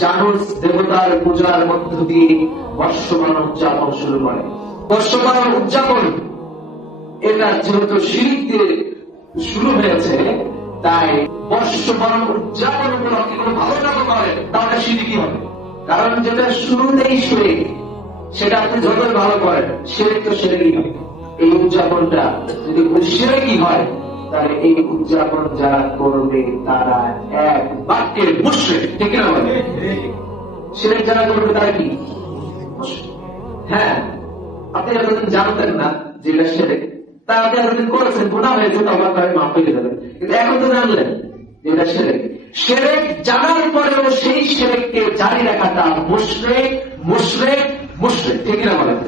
জানুস দেবতার পূজার মধ্য দিয়ে বর্ষবরণ উদযাপন শুরু করে। বর্ষবরণ উদযাপন, এটা যেহেতু শিরিক দিয়ে শুরু হয়েছে, তাই বর্ষবরণ উদযাপন উপলক্ষে কোনো ভালো কাজ করে, তাহলে শিরিকই হবে? কারণ যেটা শুরুতেই শিরিক সেটা আপনি যতই ভালো করেন শিরিক তো শিরিকই হবে। এই উদযাপনটা যদি শিরিকই হয়, তাহলে এই উদযাপন যারা করবে, তারা এক বাক্যের মুশ্রিক ঠিক না শিরিক যারা করবে তারা কি? হ্যাঁ আপনি এতদিন জানতেন না যে এটা সেরেক তা আপনি করেছেন গুণা হয়েছে তো আমার মাফ কিন্তু এখন তো জানলেন যে এটা সেরেক জানার পরেও সেই সেরেককে জারি রাখাটা মুশরেক মুশরেক মুশরেক। ঠিক না বলেন?